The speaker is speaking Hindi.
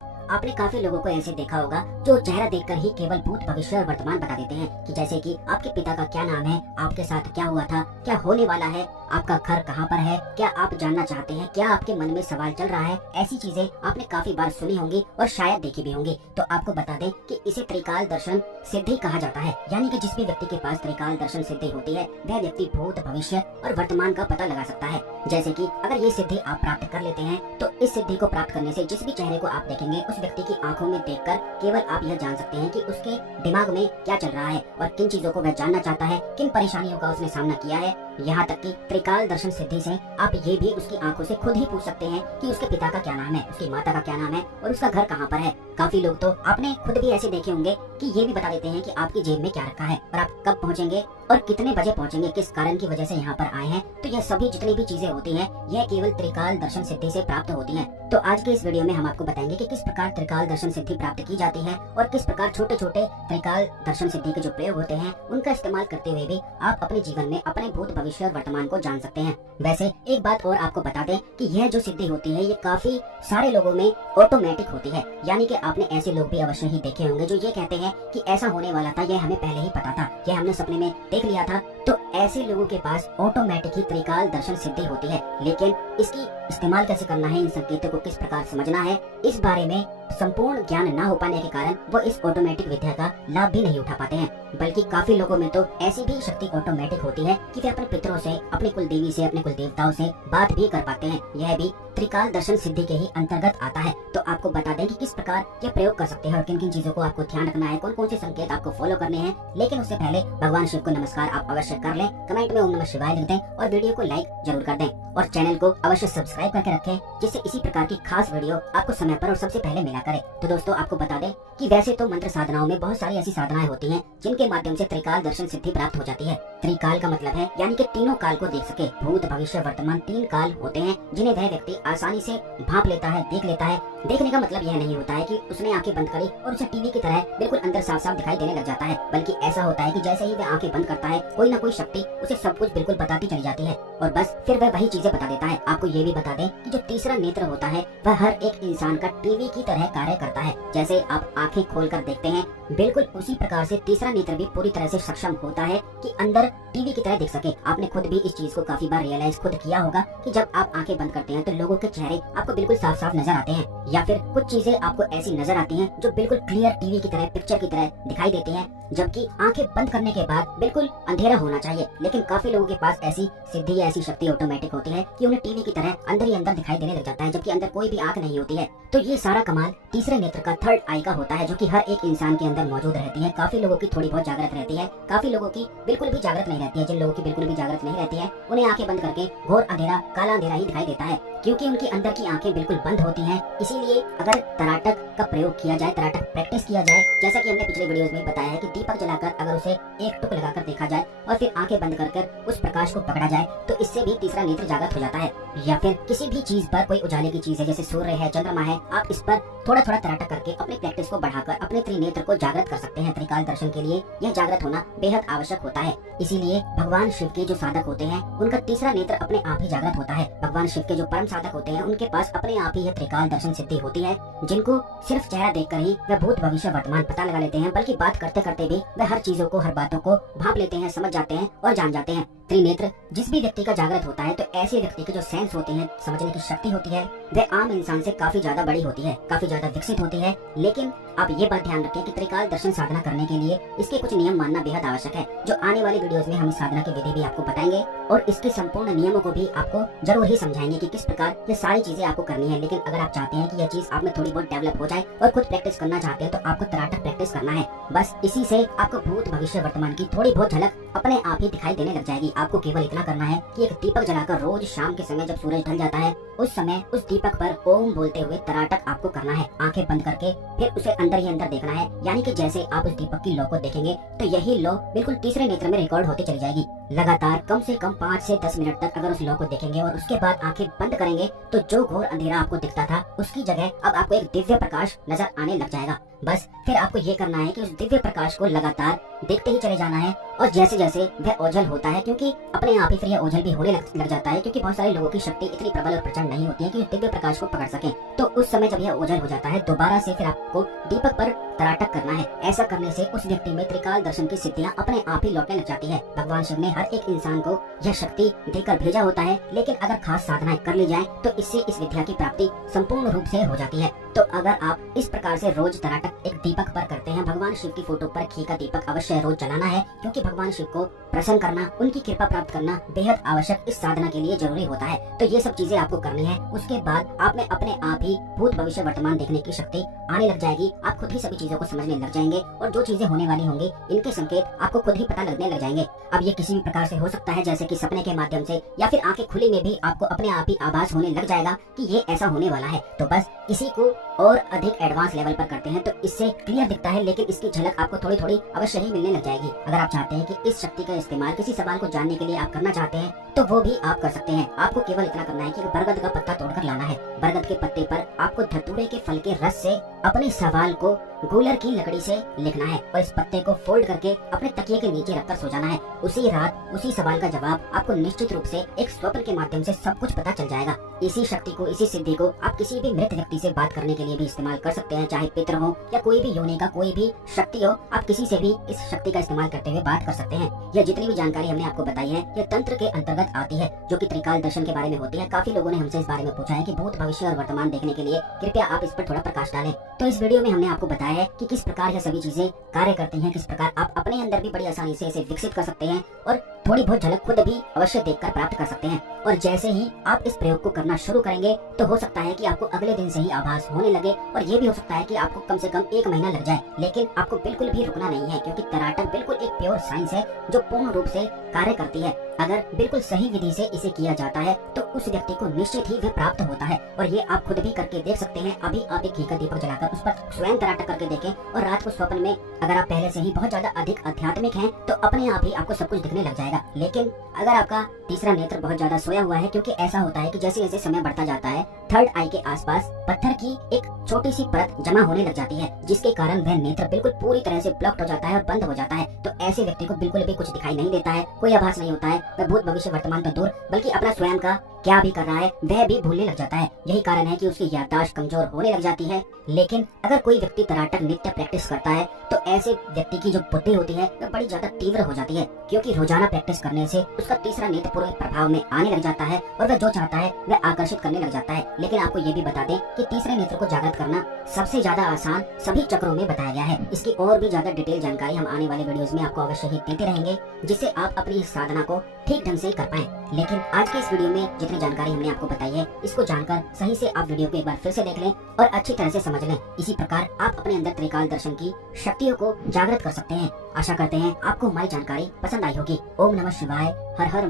आपने काफी लोगों को ऐसे देखा होगा जो चेहरा देखकर ही केवल भूत भविष्य और वर्तमान बता देते हैं कि जैसे कि आपके पिता का क्या नाम है, आपके साथ क्या हुआ था, क्या होने वाला है, आपका घर कहाँ पर है, क्या आप जानना चाहते हैं, क्या आपके मन में सवाल चल रहा है। ऐसी चीजें आपने काफी बार सुनी होंगी और शायद देखी भी होंगी। तो आपको बता दें कि इसे त्रिकाल दर्शन सिद्धि कहा जाता है, यानी कि जिस भी व्यक्ति के पास त्रिकाल दर्शन सिद्धि होती है वह व्यक्ति भूत भविष्य और वर्तमान का पता लगा सकता है। जैसे कि अगर ये सिद्धि आप प्राप्त कर लेते हैं तो इस सिद्धि को प्राप्त करने से जिस भी चेहरे को आप देखेंगे उस व्यक्ति की आंखों में देखकर केवल आप यह जान सकते हैं कि उसके दिमाग में क्या चल रहा है और किन चीजों को वह जानना चाहता है, किन परेशानियों का उसने सामना किया है। यहाँ तक कि त्रिकाल दर्शन सिद्धि से आप ये भी उसकी आंखों से खुद ही पूछ सकते हैं कि उसके पिता का क्या नाम है, उसकी माता का क्या नाम है और उसका घर कहाँ पर है। काफी लोग तो आपने खुद भी ऐसे देखे होंगे कि ये भी बता देते हैं कि आपकी जेब में क्या रखा है और आप कब पहुँचेंगे और कितने बजे पहुँचेंगे, किस कारण की वजह से यहाँ पर आए हैं। तो यह सभी जितनी भी चीजें होती हैं यह केवल त्रिकाल दर्शन सिद्धि से प्राप्त होती हैं। तो आज के इस वीडियो में हम आपको बताएंगे कि किस प्रकार त्रिकाल दर्शन सिद्धि प्राप्त की जाती है और किस प्रकार छोटे छोटे त्रिकाल दर्शन सिद्धि के जो प्रयोग होते हैं उनका इस्तेमाल करते हुए भी आप अपने जीवन में अपने भूत भविष्य और वर्तमान को जान सकते हैं। वैसे एक बात और आपको बता दें कि यह जो सिद्धि होती है ये काफी सारे लोगों में ऑटोमेटिक होती है, यानी कि आपने ऐसे लोग भी अवश्य ही देखे होंगे जो ये कहते हैं कि ऐसा होने वाला था, यह हमें पहले ही पता था, यह हमने सपने में देख लिया था। तो ऐसे लोगों के पास ऑटोमेटिक ही त्रिकाल दर्शन सिद्धि होती है, लेकिन इसकी इस्तेमाल कैसे करना है, इन संकेतों को किस प्रकार समझना है, इस बारे में संपूर्ण ज्ञान न हो पाने के कारण वो इस ऑटोमेटिक विद्या का लाभ भी नहीं उठा पाते हैं। बल्कि काफी लोगों में तो ऐसी भी शक्ति ऑटोमेटिक होती है कि वे अपने पितरों से, अपने कुल देवी से, अपने कुल देवताओं से बात भी कर पाते हैं। यह भी त्रिकाल दर्शन सिद्धि के ही अंतर्गत आता है। तो आपको बता दें कि किस प्रकार यह प्रयोग कर सकते हैं और किन किन चीजों को आपको ध्यान रखना है, कौन कौन से संकेत आपको फॉलो करने हैं। लेकिन उससे पहले भगवान शिव को नमस्कार आप अवश्य कर लें, कमेंट में ओम नमः शिवाय लिख दें और वीडियो को लाइक जरूर कर दें और चैनल को अवश्य सब्सक्राइब करके रखें, जिससे इसी प्रकार की खास वीडियो आपको समय पर और सबसे पहले मिला करे। तो दोस्तों आपको बता दें कि वैसे तो मंत्र साधनाओं में बहुत सारी ऐसी साधनाएं होती हैं जिनके माध्यम से त्रिकाल दर्शन सिद्धि प्राप्त हो जाती है। त्रिकाल का मतलब है यानी कि तीनों काल को देख सके, भूत भविष्य वर्तमान तीन काल होते हैं जिन्हें वह व्यक्ति आसानी से भांप लेता है, देख लेता है। देखने का मतलब यह नहीं होता है कि उसने आंखें बंद करी और उसे टीवी की तरह बिल्कुल अंदर साफ साफ दिखाई देने लग जाता है, बल्कि ऐसा होता है कि जैसे ही वह आंखें बंद करता है कोई ना कोई शक्ति उसे सब कुछ बिल्कुल बताती चली जाती है और बस फिर वह वही चीजें बता देता है। आपको ये भी बता दें कि जो तीसरा नेत्र होता है वह हर एक इंसान का टीवी की तरह कार्य करता है। जैसे आप आंखें खोलकर देखते हैं बिल्कुल उसी प्रकार से तीसरा नेत्र भी पूरी तरह से सक्षम होता है कि अंदर टीवी की तरह देख सके। आपने खुद भी इस चीज को काफी बार रियलाइज खुद किया होगा कि जब आप आंखें बंद करते हैं तो लोगों के चेहरे आपको बिल्कुल साफ साफ नजर आते हैं, या फिर कुछ चीजें आपको ऐसी नजर आती हैं जो बिल्कुल क्लियर टीवी की तरह, पिक्चर की तरह दिखाई देती हैं, जबकि आंखें बंद करने के बाद बिल्कुल अंधेरा होना चाहिए। लेकिन काफी लोगों के पास ऐसी सिद्धि या ऐसी शक्ति ऑटोमेटिक होती है कि उन्हें टीवी की तरह अंदर ही अंदर दिखाई देने लग जाता है, जबकि अंदर कोई भी आंख नहीं होती है। तो ये सारा कमाल तीसरे नेत्र का, थर्ड आई का होता है, जो कि हर एक इंसान के अंदर मौजूद रहती है। काफी लोगों की थोड़ी बहुत जागृत रहती है, काफी लोगों की बिल्कुल भी जागृत नहीं रहती है। जिन लोगों की बिल्कुल भी जागृत नहीं रहती है उन्हें आंखें बंद करके घोर अंधेरा, काला अंधेरा ही दिखाई देता है, क्योंकि उनकी अंदर की आंखें बिल्कुल बंद होती हैं। इसीलिए अगर तराटक का प्रयोग किया जाए, तराटक प्रैक्टिस किया जाए, जैसा कि हमने पिछले वीडियोस में बताया है कि दीपक जलाकर अगर उसे एक टुक लगाकर देखा जाए और फिर आंखें बंद कर उस प्रकाश को पकड़ा जाए तो इससे भी तीसरा नेत्र जागृत हो जाता है। या फिर किसी भी चीज पर, कोई उजाले की चीज है जैसे सूर्य है, चंद्रमा है, आप इस पर थोड़ा थोड़ा तराटक करके अपनी प्रैक्टिस को बढ़ाकर अपने त्रिनेत्र को जागृत कर सकते हैं। त्रिकाल दर्शन के लिए यह जागृत होना बेहद आवश्यक होता है। इसीलिए भगवान शिव के जो साधक होते हैं उनका तीसरा नेत्र अपने आप ही जागृत होता है। भगवान शिव के जो परम साधक होते हैं उनके पास अपने आप ही यह त्रिकाल दर्शन सिद्धि होती है, जिनको सिर्फ चेहरा देखकर ही वह भूत भविष्य वर्तमान पता लगा लेते हैं, बल्कि बात करते करते भी वह हर चीजों को, हर बातों को भांप लेते हैं, समझ जाते हैं और जान जाते हैं। त्रिनेत्र जिस भी व्यक्ति का जागृत होता है तो ऐसे व्यक्ति की जो सेंस होती है, समझने की शक्ति होती है, वह आम इंसान से काफी ज्यादा बड़ी होती है, काफी ज्यादा विकसित होती है। लेकिन आप ये बात ध्यान रखें कि त्रिकाल दर्शन साधना करने के लिए इसके कुछ नियम मानना बेहद आवश्यक है, जो आने वाले वीडियोस में हम इस साधना की विधि भी आपको बताएंगे और इसके संपूर्ण नियमों को भी आपको जरूर ही समझाएंगे कि किस प्रकार ये सारी चीजें आपको करनी है। लेकिन अगर आप चाहते हैं कि यह चीज आप में थोड़ी बहुत डेवलप हो जाए और खुद प्रैक्टिस करना चाहते हैं तो आपको तराटक प्रैक्टिस करना है। बस इसी से आपको भूत भविष्य वर्तमान की थोड़ी बहुत झलक अपने आप ही दिखाई देने लग जाएगी। आपको केवल इतना करना है कि एक दीपक जलाकर रोज शाम के समय जब सूरज ढल जाता है उस समय उस दीपक पर ओम बोलते हुए तराटक आपको करना है, आंखें बंद करके, फिर उसे अंदर ही अंदर देखना है। यानी कि जैसे आप उस दीपक की लौ को देखेंगे तो यही लौ बिल्कुल तीसरे नेत्र में रिकॉर्ड होती चली जाएगी। लगातार कम से कम 5 से 10 मिनट तक अगर उस लौ को देखेंगे और उसके बाद आंखें बंद करेंगे तो जो घोर अंधेरा आपको दिखता था उसकी जगह अब आपको एक दिव्य प्रकाश नजर आने लग जाएगा। बस फिर आपको ये करना है कि उस दिव्य प्रकाश को लगातार देखते ही चले जाना है, और जैसे जैसे वह ओझल होता है, क्योंकि अपने आप ही फिर यह ओझल भी होने लग जाता है, क्योंकि बहुत सारे लोगों की शक्ति इतनी प्रबल और प्रचंड नहीं होती है कि उस दिव्य प्रकाश को पकड़ सके। तो उस समय जब यह ओझल हो जाता है, दोबारा से फिर आपको दीपक पर तराटक करना है। ऐसा करने से उस व्यक्ति में त्रिकाल दर्शन की सिद्धियां अपने आप ही लौटने लग जाती है। भगवान शिव ने हर एक इंसान को यह शक्ति देकर भेजा होता है, लेकिन अगर खास साधनाएं कर ली जाए तो इससे इस विद्या की प्राप्ति संपूर्ण रूप से हो जाती है। तो अगर आप इस प्रकार से रोज तराटक एक दीपक पर करते हैं, भगवान शिव की फोटो पर घी का दीपक अवश्य रोज जलाना है, क्योंकि भगवान शिव को प्रसन्न करना, उनकी कृपा प्राप्त करना बेहद आवश्यक इस साधना के लिए जरूरी होता है। तो ये सब चीजें आपको करनी है। उसके बाद आप में अपने आप ही भूत भविष्य वर्तमान देखने की शक्ति आने लग जाएगी। आप खुद ही सभी चीजों को समझने लग जाएंगे, और जो चीजें होने वाली होंगी इनके संकेत आपको खुद ही पता लगने लग जाएंगे। अब ये किसी भी प्रकार से हो सकता है, जैसे कि सपने के माध्यम से, या फिर आंखें खुली में भी आपको अपने आप ही आभास होने लग जाएगा कि ये ऐसा होने वाला है। तो बस इसी को और अधिक एडवांस लेवल पर करते हैं तो इससे क्लियर दिखता है, लेकिन इसकी झलक आपको थोड़ी थोड़ी अवश्य ही मिलने लग जाएगी। अगर आप चाहते हैं कि इस शक्ति का इस्तेमाल किसी सवाल को जानने के लिए आप करना चाहते हैं तो वो भी आप कर सकते हैं। आपको केवल इतना करना है कि बरगद का पत्ता तोड़कर लाना है। बरगद के पत्ते पर आपको धतूरे के फल के रस से अपने सवाल को गूलर की लकड़ी से लिखना है, और इस पत्ते को फोल्ड करके अपने तकिए के नीचे रखकर सो जाना है। उसी रात उसी सवाल का जवाब आपको निश्चित रूप से एक स्वप्न के माध्यम से सब कुछ पता चल जाएगा। इसी शक्ति को, इसी सिद्धि को आप किसी भी मृत व्यक्ति से बात करने के लिए भी इस्तेमाल कर सकते हैं, चाहे पितर हो या कोई भी योनि का कोई भी शक्ति हो। आप किसी से भी इस शक्ति का इस्तेमाल करते हुए बात कर सकते हैं। यह जितनी भी जानकारी हमने आपको बताई है, यह तंत्र के अंतर्गत आती है, जो कि त्रिकाल दर्शन के बारे में होती है। काफी लोगों ने हमसे इस बारे में पूछा है कि भूत भविष्य और वर्तमान देखने के लिए कृपया आप इस पर थोड़ा प्रकाश डालें। तो इस वीडियो में हमने आपको बताया है कि किस प्रकार यह सभी चीजें कार्य करती हैं, किस प्रकार आप अपने अंदर भी बड़ी आसानी से इसे विकसित कर सकते हैं, और थोड़ी बहुत झलक खुद भी अवश्य देखकर प्राप्त कर सकते हैं। और जैसे ही आप इस प्रयोग को करना शुरू करेंगे तो हो सकता है कि आपको अगले दिन से ही आभास होने लगे, और ये भी हो सकता है कि आपको कम से कम 1 महीना लग जाए। लेकिन आपको बिल्कुल भी रुकना नहीं है, क्योंकि तराटक बिल्कुल एक प्योर साइंस है जो पूर्ण रूप से कार्य करती है। अगर बिल्कुल सही विधि से इसे किया जाता है तो उस व्यक्ति को निश्चित ही वह प्राप्त होता है। और ये आप खुद भी करके देख सकते हैं। अभी आप एक घी का दीपक जलाकर उस पर स्वयं तराटक करके देखें, और रात को स्वप्न में अगर आप पहले से ही बहुत ज्यादा अधिक आध्यात्मिक हैं तो अपने आप ही आपको सब कुछ दिखने लग जाएगा। लेकिन अगर आपका तीसरा नेत्र बहुत ज्यादा सोया हुआ है, क्योंकि ऐसा होता है कि जैसे जैसे समय बढ़ता जाता है, थर्ड आई के आसपास पत्थर की एक छोटी सी परत जमा होने लग जाती है, जिसके कारण वह नेत्र बिल्कुल पूरी तरह से ब्लॉक्ड हो जाता है और बंद हो जाता है। तो ऐसे व्यक्ति को बिल्कुल भी कुछ दिखाई नहीं देता है, कोई आभास नहीं होता है। वह भूत भविष्य वर्तमान तो दूर, बल्कि अपना स्वयं का क्या भी कर रहा है वह भी भूलने लग जाता है। यही कारण है कि उसकी याददाश्त कमजोर होने लग जाती है। लेकिन अगर कोई व्यक्ति तराटक नित्य प्रैक्टिस करता है तो ऐसे व्यक्ति की जो बुद्धि होती है वह बड़ी ज्यादा तीव्र हो जाती है, क्योंकि रोजाना प्रैक्टिस करने से उसका तीसरा नेत्र पूरे प्रभाव में आने लग जाता है, और वह जो चाहता है वह आकर्षित करने लग जाता है। लेकिन आपको ये भी बता दें कि तीसरे नेत्र को जागृत करना सबसे ज्यादा आसान सभी चक्रों में बताया गया है। इसकी और भी ज्यादा डिटेल जानकारी हम आने वाले वीडियोस में आपको अवश्य ही देते रहेंगे, जिससे आप अपनी इस साधना को ठीक ढंग से कर पाएं। लेकिन आज के इस वीडियो में जितनी जानकारी हमने आपको बताई है, इसको जानकर सही से आप वीडियो को एक बार फिर से देख लें और अच्छी तरह से समझ लें। इसी प्रकार आप अपने अंदर त्रिकाल दर्शन की शक्तियों को जागृत कर सकते हैं। आशा करते हैं आपको हमारी जानकारी पसंद आई होगी। ओम नमः शिवाय। हर हर